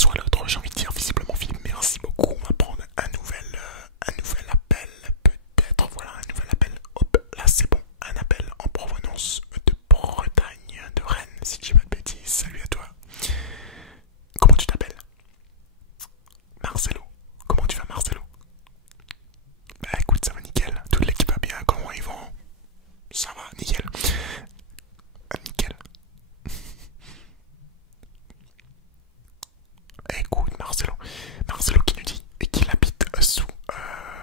soit l'autre, j'ai envie de dire visiblement Philippe, merci beaucoup. On va prendre un nouvel appel, peut-être, voilà, un nouvel appel. Hop, là c'est bon, un appel en provenance de Bretagne, de Rennes, si je dis pas de bêtises. Salut à toi. Comment tu t'appelles? Marcelo. Comment tu vas, Marcelo? Bah écoute, ça va nickel, toute l'équipe va bien, comment ils vont? Ça va, nickel. Nickel. Écoute, Marcelo qui nous dit qu'il habite sous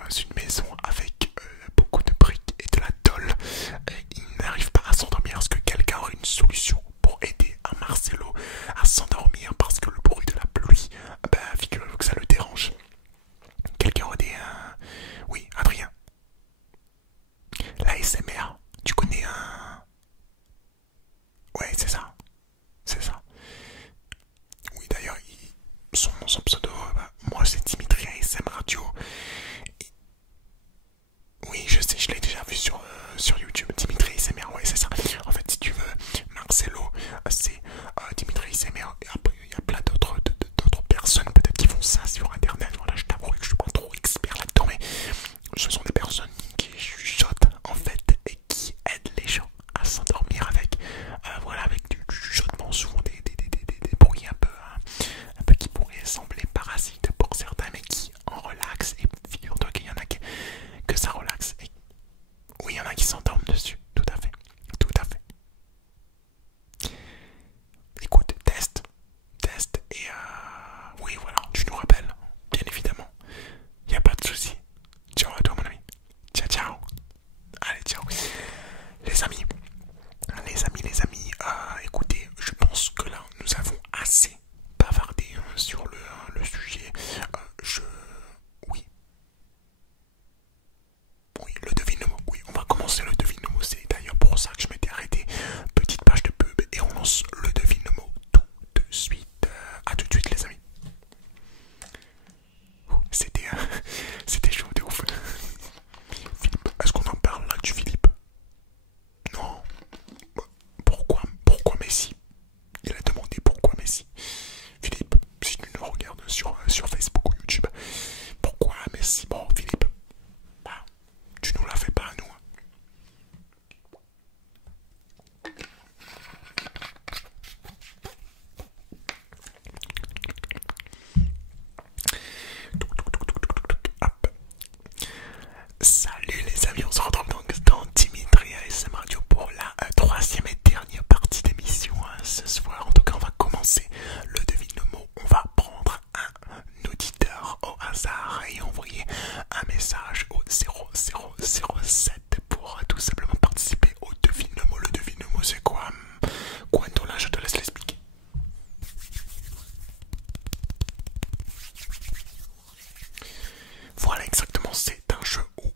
une maison avec beaucoup de briques et de la tôle. Il n'arrive pas à s'endormir. Est-ce que quelqu'un aurait une solution pour aider à Marcelo à s'endormir parce que le bruit de la pluie, bah figurez-vous que ça le dérange. Quelqu'un aurait des... Oui, Adrien. L'ASMR, tu connais un... Ouais, c'est ça. C'est ça. Oui, d'ailleurs, son pseudo, bah, moi c'est Dimitri ASMR Radio. Et... Oui, je sais, je l'ai déjà vu sur YouTube. Dimitri ASMR, ouais, c'est ça. En fait, si tu veux, Marcelo, c'est Dimitri ASMR. Et après, il y a plein d'autres personnes peut-être qui font ça sur internet. Voilà, je t'avoue que je suis pas trop expert là-dedans, mais ce sont des personnes qui chuchotent en fait et qui aident les gens à s'endormir avec, voilà, avec du chuchotement, souvent des bruits un peu qui pourraient sembler parasites pour certains, mais qui en relaxent. Et figure-toi qu'il y en a que ça relaxe. Et oui, il y en a qui s'endorment dessus, tout à fait, tout à fait. Écoute, test, et oui, voilà, tu nous rappelles, bien évidemment, il n'y a pas de souci. Ciao à toi, mon ami. Ciao, ciao. Allez, ciao. Les amis, écoutez, je pense que là, nous avons assez bavardé sur le sujet. Oui. Oui, le devine-le-mot. Oui, on va commencer le devine-le-mot. C'est d'ailleurs pour ça que je m'étais arrêté. Petite page de pub et on lance le devine-le-mot tout de suite. À tout de suite, les amis. C'était chaud de ouf. Philippe, est-ce qu'on en parle là du Philippe? Non. Pourquoi Messi? Il a demandé pourquoi Messi. Philippe, si tu nous regardes sur Facebook ou YouTube, pourquoi Messi? Bon, Philippe, bah, tu nous la fais pas à nous. Hop. Salut les amis, on se retrouve donc dans Dimitri ASMR Radio pour la troisième et dernière partie d'émission ce soir. En tout cas, on va commencer le devine-le-mot. On va prendre un auditeur au hasard et envoyer un message au 0007 pour tout simplement participer au devine-le-mot. Le devine-le-mot, c'est quoi? Quanto là, je te laisse l'expliquer. Voilà, exactement, c'est un jeu où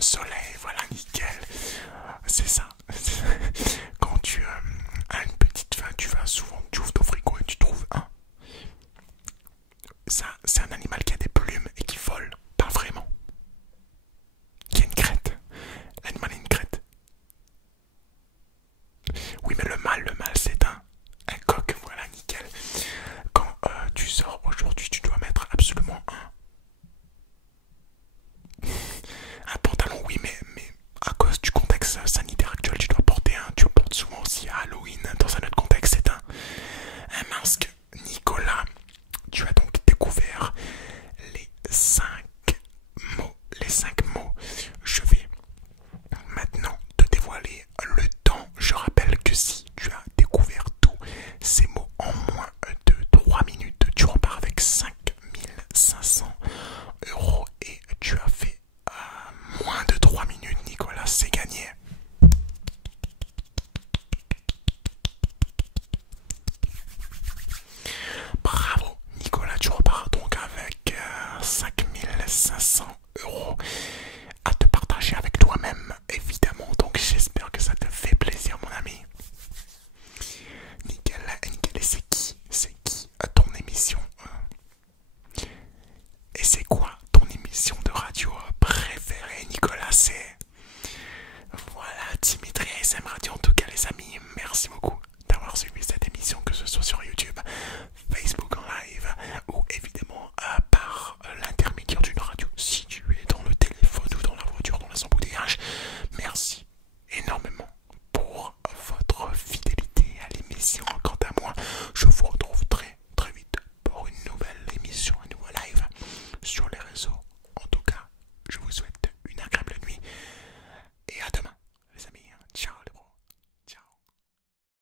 soleil, voilà, nickel. C'est ça. Quand tu as une petite faim, tu vas souvent, tu ouvres ton frigo et tu trouves un. Ça, c'est un animal